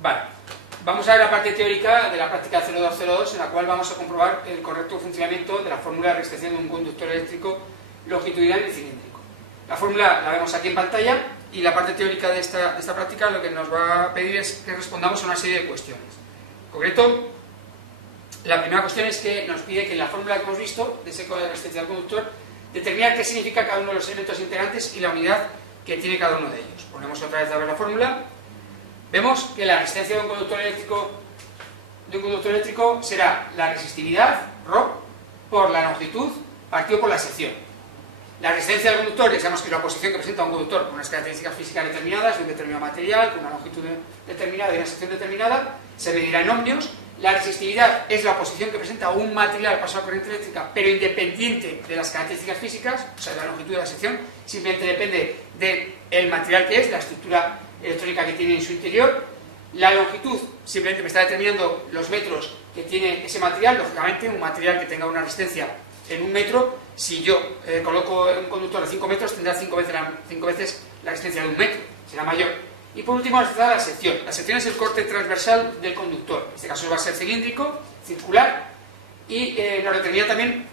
Vale, vamos a ver la parte teórica de la práctica 0202, en la cual vamos a comprobar el correcto funcionamiento de la fórmula de resistencia de un conductor eléctrico longitudinal y cilíndrico. La fórmula la vemos aquí en pantalla y la parte teórica de esta práctica lo que nos va a pedir es que respondamos a una serie de cuestiones. En concreto, la primera cuestión es que nos pide que en la fórmula que hemos visto de ese código de resistencia del conductor determinar qué significa cada uno de los elementos integrantes y la unidad que tiene cada uno de ellos. Ponemos otra vez a ver la fórmula. Vemos que la resistencia de un conductor eléctrico será la resistividad, ρ, por la longitud partido por la sección. La resistencia del conductor, ya sabemos que es la posición que presenta un conductor con unas características físicas determinadas, de un determinado material, con una longitud determinada y una sección determinada, se medirá en ohmios. La resistividad es la posición que presenta un material al paso a corriente eléctrica, pero independiente de las características físicas, o sea, de la longitud de la sección, simplemente depende del material que es, la estructura electrónica que tiene en su interior. La longitud simplemente me está determinando los metros que tiene ese material. Lógicamente, un material que tenga una resistencia en 1 metro, si yo coloco un conductor de 5 metros, tendrá 5 veces la resistencia de 1 metro, será mayor. Y por último, la sección. La sección es el corte transversal del conductor. En este caso va a ser cilíndrico, circular, y nos determina también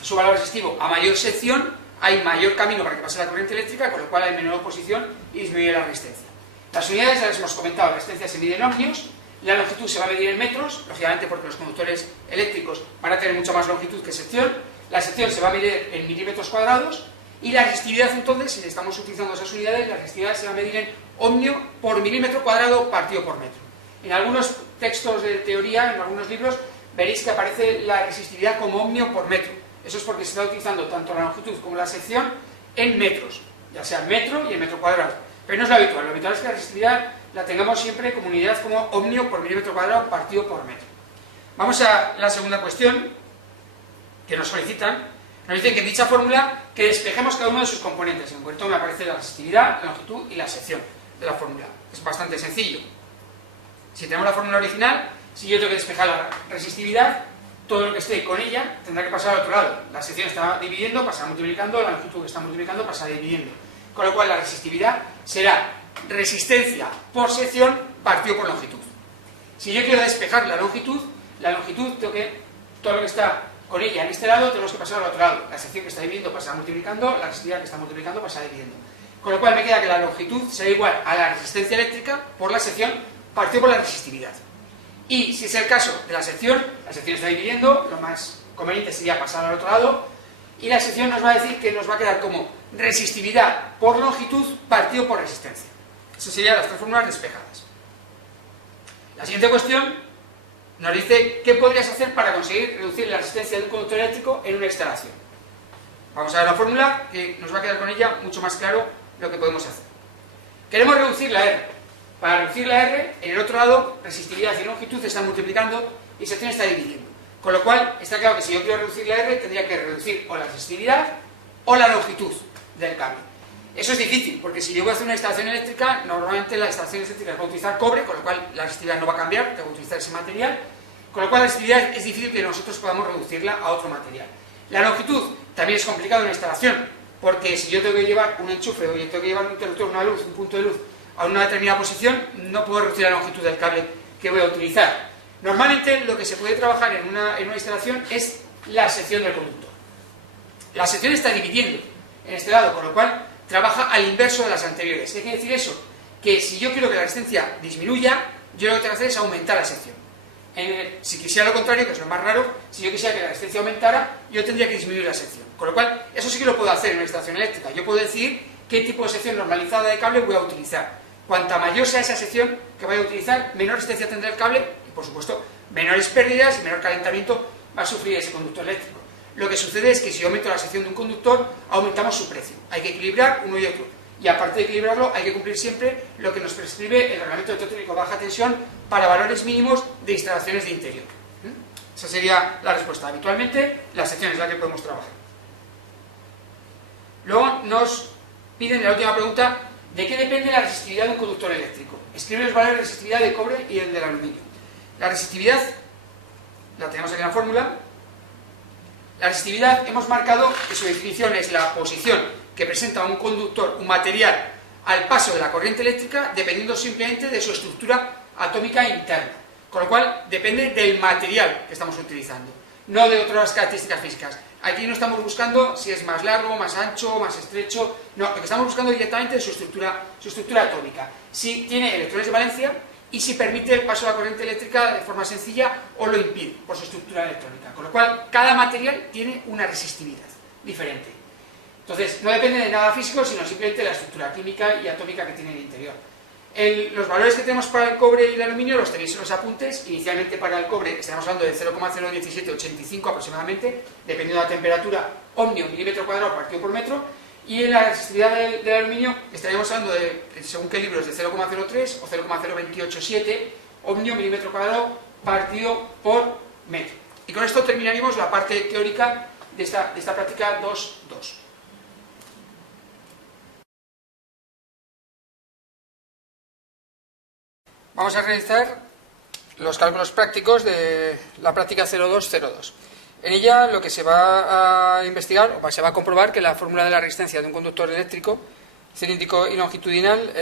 su valor resistivo. A mayor sección hay mayor camino para que pase la corriente eléctrica, con lo cual hay menor oposición y disminuye la resistencia. Las unidades ya les hemos comentado, la resistencia se mide en ohmios, la longitud se va a medir en metros, lógicamente porque los conductores eléctricos van a tener mucha más longitud que sección, la sección se va a medir en milímetros cuadrados, y la resistividad entonces, si estamos utilizando esas unidades, la resistividad se va a medir en ohmio por milímetro cuadrado partido por metro. En algunos textos de teoría, en algunos libros, veréis que aparece la resistividad como ohmio por metro. Eso es porque se está utilizando tanto la longitud como la sección en metros, ya sea en metro y en metro cuadrado. Pero no es lo habitual. Lo habitual es que la resistividad la tengamos siempre como unidad como ohmio por milímetro cuadrado partido por metro. Vamos a la segunda cuestión que nos solicitan. Nos dicen que en dicha fórmula que despejemos cada uno de sus componentes. En concreto me aparece la resistividad, la longitud y la sección de la fórmula. Es bastante sencillo. Si tenemos la fórmula original, si yo tengo que despejar la resistividad, todo lo que esté con ella tendrá que pasar al otro lado. La sección está dividiendo, pasará multiplicando, la longitud que está multiplicando pasará dividiendo. Con lo cual la resistividad será resistencia por sección partido por longitud. Si yo quiero despejar la longitud tengo que, todo lo que está con ella en este lado, tenemos que pasar al otro lado. La sección que está dividiendo pasará multiplicando, la resistividad que está multiplicando pasará dividiendo. Con lo cual me queda que la longitud será igual a la resistencia eléctrica por la sección partido por la resistividad. Y si es el caso de la sección está dividiendo, lo más conveniente sería pasar al otro lado, y la sección nos va a decir que nos va a quedar como resistividad por longitud partido por resistencia. Esas serían las tres fórmulas despejadas. La siguiente cuestión nos dice qué podrías hacer para conseguir reducir la resistencia de un conductor eléctrico en una instalación. Vamos a ver la fórmula, que nos va a quedar con ella mucho más claro lo que podemos hacer. Queremos reducir la R. Para reducir la R, en el otro lado, resistividad y longitud están multiplicando y sección está dividiendo. Con lo cual, está claro que si yo quiero reducir la R, tendría que reducir o la resistividad o la longitud del cable. Eso es difícil, porque si yo voy a hacer una instalación eléctrica, normalmente la instalación eléctrica va a utilizar cobre, con lo cual la resistividad no va a cambiar, tengo que utilizar ese material, con lo cual la resistividad es difícil que nosotros podamos reducirla a otro material. La longitud también es complicado en la instalación, porque si yo tengo que llevar un enchufe o yo tengo que llevar un interruptor, una luz, un punto de luz a una determinada posición, no puedo reducir la longitud del cable que voy a utilizar. Normalmente lo que se puede trabajar en una instalación es la sección del conductor. La sección está dividiendo en este lado, con lo cual trabaja al inverso de las anteriores. ¿Qué quiere decir eso? Que si yo quiero que la resistencia disminuya, yo lo que tengo que hacer es aumentar la sección. Si quisiera lo contrario, que es lo más raro, si yo quisiera que la resistencia aumentara, yo tendría que disminuir la sección. Con lo cual, eso sí que lo puedo hacer en una instalación eléctrica. Yo puedo decidir qué tipo de sección normalizada de cable voy a utilizar. Cuanta mayor sea esa sección que voy a utilizar, menor resistencia tendrá el cable y, por supuesto, menores pérdidas y menor calentamiento va a sufrir ese conductor eléctrico. Lo que sucede es que si yo aumento la sección de un conductor, aumentamos su precio. Hay que equilibrar uno y otro. Y aparte de equilibrarlo, hay que cumplir siempre lo que nos prescribe el reglamento electrotécnico de baja tensión para valores mínimos de instalaciones de interior. Esa sería la respuesta. Habitualmente, la sección es la que podemos trabajar. Luego nos piden en la última pregunta, ¿de qué depende la resistividad de un conductor eléctrico? Escribe los valores de resistividad de cobre y el del aluminio. La resistividad, la tenemos aquí en la fórmula. La resistividad hemos marcado que su definición es la posición que presenta un conductor, un material, al paso de la corriente eléctrica, dependiendo simplemente de su estructura atómica interna, con lo cual depende del material que estamos utilizando, no de otras características físicas. Aquí no estamos buscando si es más largo, más ancho, más estrecho, no, lo que estamos buscando directamente es su estructura atómica, si tiene electrones de valencia y si permite el paso de la corriente eléctrica de forma sencilla o lo impide por su estructura electrónica, con lo cual cada material tiene una resistividad diferente. Entonces, no depende de nada físico, sino simplemente de la estructura química y atómica que tiene el interior. Los valores que tenemos para el cobre y el aluminio los tenéis en los apuntes. Inicialmente para el cobre estaremos hablando de 0,01785 aproximadamente, dependiendo de la temperatura, ohmio milímetro cuadrado partido por metro, y en la resistividad del aluminio estaríamos hablando de, según qué libros, de 0,03 o 0,0287 ohmio milímetro cuadrado partido por metro. Y con esto terminaríamos la parte teórica de esta práctica 2.2. Vamos a realizar los cálculos prácticos de la práctica 0202. En ella lo que se va a investigar, o se va a comprobar que la fórmula de la resistencia de un conductor eléctrico cilíndrico y longitudinal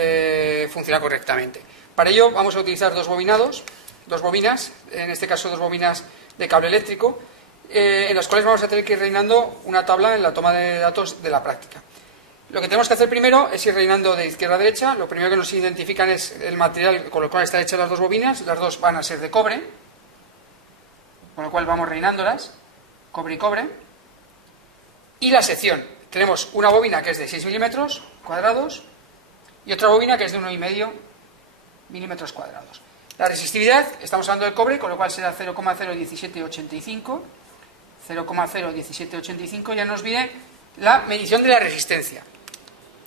funciona correctamente. Para ello vamos a utilizar dos bobinas, en este caso dos bobinas de cable eléctrico, en las cuales vamos a tener que ir rellenando una tabla en la toma de datos de la práctica. Lo que tenemos que hacer primero es ir rellenando de izquierda a derecha. Lo primero que nos identifican es el material con el cual están hechas las dos bobinas. Las dos van a ser de cobre, con lo cual vamos rellenándolas, cobre y cobre. Y la sección. Tenemos una bobina que es de 6 milímetros cuadrados y otra bobina que es de 1,5 milímetros cuadrados. La resistividad, estamos hablando del cobre, con lo cual será 0,01785. 0,01785, ya nos viene la medición de la resistencia.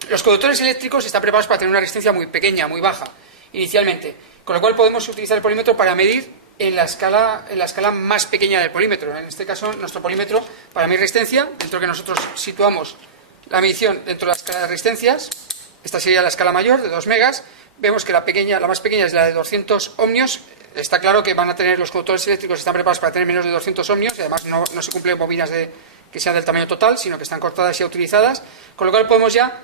Los conductores eléctricos están preparados para tener una resistencia muy pequeña, muy baja, inicialmente, con lo cual podemos utilizar el polímetro para medir en la escala más pequeña del polímetro. En este caso, nuestro polímetro, para medir resistencia, dentro que nosotros situamos la medición dentro de la escala de resistencias, esta sería la escala mayor, de 2 megas, vemos que la más pequeña es la de 200 ohmios. Está claro que van a tener los conductores eléctricos, están preparados para tener menos de 200 ohmios, y además no se cumplen bobinas que sean del tamaño total, sino que están cortadas y utilizadas, con lo cual podemos ya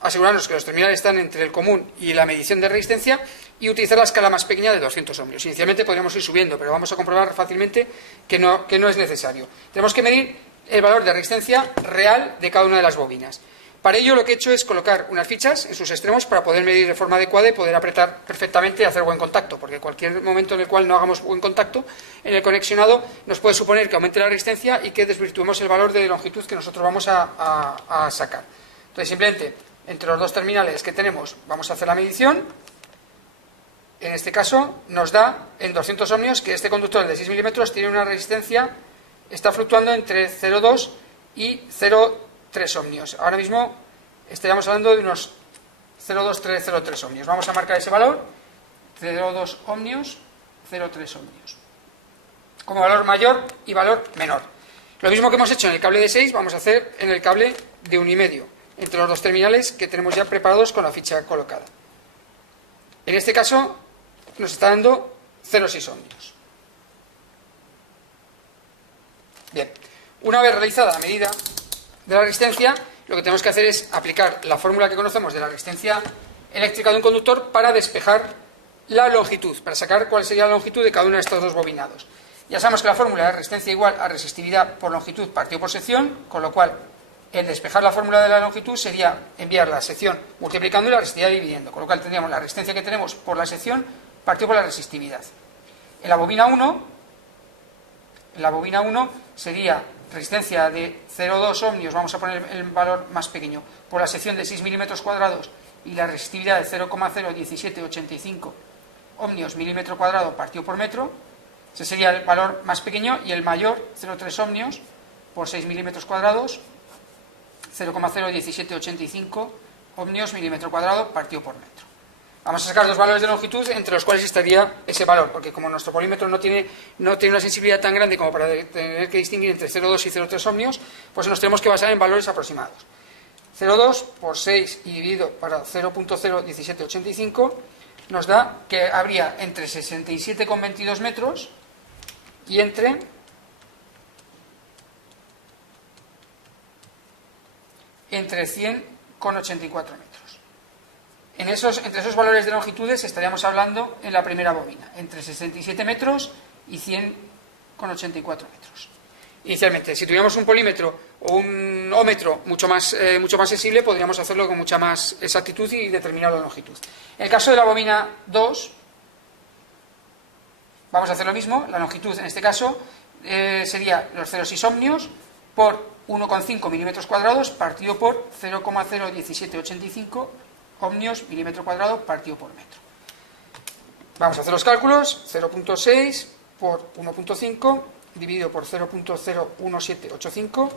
asegurarnos que los terminales están entre el común y la medición de resistencia y utilizar la escala más pequeña de 200 ohmios. Inicialmente podríamos ir subiendo, pero vamos a comprobar fácilmente que no es necesario. Tenemos que medir el valor de resistencia real de cada una de las bobinas. Para ello lo que he hecho es colocar unas fichas en sus extremos para poder medir de forma adecuada y poder apretar perfectamente y hacer buen contacto, porque cualquier momento en el cual no hagamos buen contacto en el conexionado nos puede suponer que aumente la resistencia y que desvirtuemos el valor de longitud que nosotros vamos a sacar. Entonces simplemente entre los dos terminales que tenemos vamos a hacer la medición. En este caso nos da en 200 ohmios que este conductor de 6 milímetros tiene una resistencia, está fluctuando entre 0,2 y 0,3 ohmios. Ahora mismo estaríamos hablando de unos 0,2303 ohmios. Vamos a marcar ese valor, 0,2 ohmios, 0,3 ohmios, como valor mayor y valor menor. Lo mismo que hemos hecho en el cable de 6, vamos a hacer en el cable de 1,5, entre los dos terminales que tenemos ya preparados con la ficha colocada. En este caso nos está dando 0,6 ohmios. Bien, una vez realizada la medida de la resistencia, lo que tenemos que hacer es aplicar la fórmula que conocemos de la resistencia eléctrica de un conductor para despejar la longitud, para sacar cuál sería la longitud de cada uno de estos dos bobinados. Ya sabemos que la fórmula de resistencia igual a resistividad por longitud partido por sección, con lo cual el despejar la fórmula de la longitud sería enviar la sección multiplicando y la resistividad dividiendo, con lo cual tendríamos la resistencia que tenemos por la sección partido por la resistividad. En la bobina 1 sería resistencia de 0,2 ohmios, vamos a poner el valor más pequeño, por la sección de 6 milímetros cuadrados y la resistividad de 0,01785 ohmios milímetro cuadrado partido por metro. Ese sería el valor más pequeño, y el mayor, 0,3 ohmios por 6 milímetros cuadrados, 0,01785 ohmios milímetro cuadrado partido por metro. Vamos a sacar dos valores de longitud entre los cuales estaría ese valor, porque como nuestro polímetro no tiene una sensibilidad tan grande como para tener que distinguir entre 0,2 y 0,3 ohmios, pues nos tenemos que basar en valores aproximados. 0,2 por 6 y dividido para 0,01785 nos da que habría entre 67,22 metros y entre 100,84 metros. Entre esos valores de longitudes estaríamos hablando en la primera bobina, entre 67 metros y 100,84 metros. Inicialmente, si tuviéramos un polímetro o un ómetro mucho más sensible, podríamos hacerlo con mucha más exactitud y determinar la longitud. En el caso de la bobina 2, vamos a hacer lo mismo. La longitud, en este caso, sería los ceros isómnios por 1,5 milímetros cuadrados partido por 0,01785 ohmios milímetro cuadrado partido por metro. Vamos a hacer los cálculos. 0,6 por 1,5 dividido por 0,01785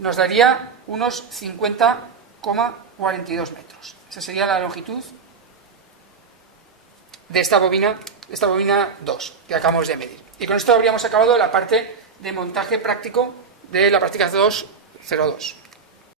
nos daría unos 50,42 metros. Esa sería la longitud de esta bobina 2 que acabamos de medir. Y con esto habríamos acabado la parte de montaje práctico de la práctica 2.02.